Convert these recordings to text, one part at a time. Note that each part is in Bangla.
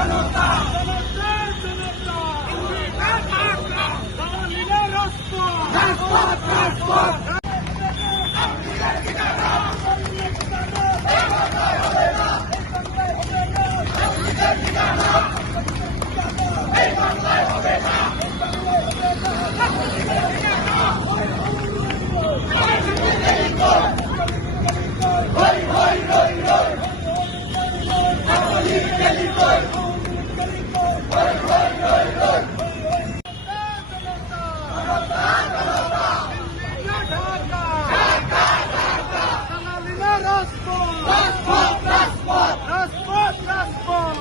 জনতা রাজপথ রাজপথ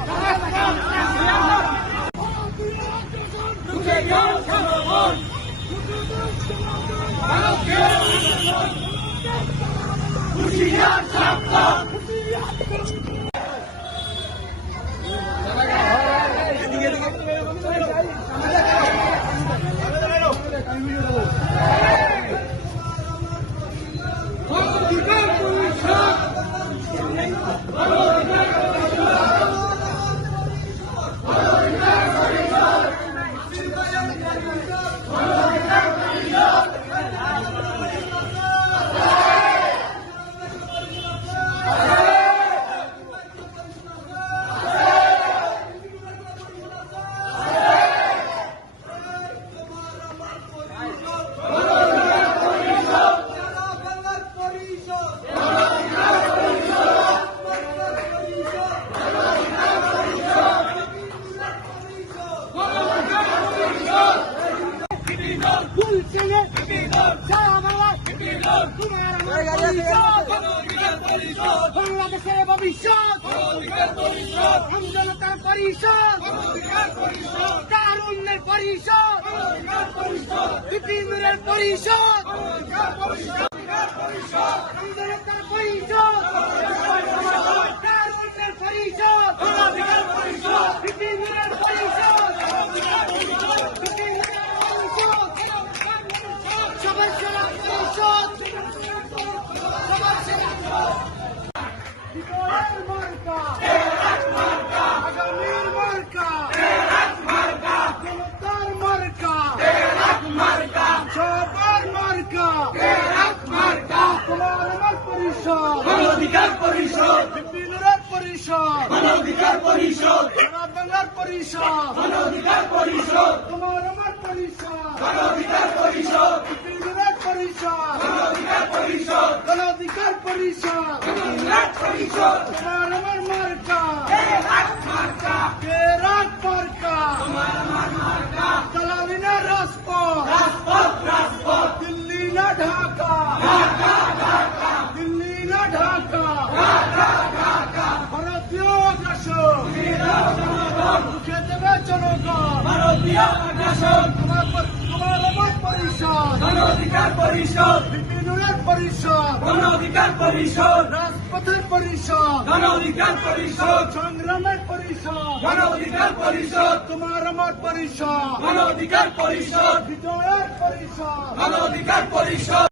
বাংলাদেশের ভবিষ্যৎ জনতার পরিষদ তারুণ্যের পরিষদ বিপিনের পরিষদ জনতার পরিষদ তারুণ্যের পরিষদ বিপিনের পরিষদ সবার সেরা পরিষদ মানবাধিকার পরিষদ বিপিনের পরিষদ মানবাধিকার পরিষদ বাংলার পরিষদ মানবাধিকার পরিষদ তোমার আমার পরিষদ মানবাধিকার পরিষদ বিপিনের পরিষদ মানবাধিকার পরিষদ গণঅধিকার পরিষদ মানবাধিকার পরিষদ তোমার আমার মার্কা মার্কা কেরাত মার্কা তোমার আমার মার্কা চালাবি না রাজপথ রাজপথ রাজপথ দিল্লি না ঢাকা ঢাকা ঢাকা দিল্লি না ঢাকা ঢাকা ঢাকা ভারতীয় আগ্রাসন রুখে দেবে জনগণ ভারতীয় আগ্রাসন তোমার আমার পরিষদ মানবাধিকার পরিষদ বিপিনের পরিষদ মানবাধিকার পরিষদ রাজপথের পরিষদ মানবাধিকার পরিষদ সংগ্রামের পরিষদ মানবাধিকার পরিষদ তোমার আমার পরিষদ মানবাধিকার পরিষদ বিজয়ের পরিষদ মানবাধিকার পরিষদ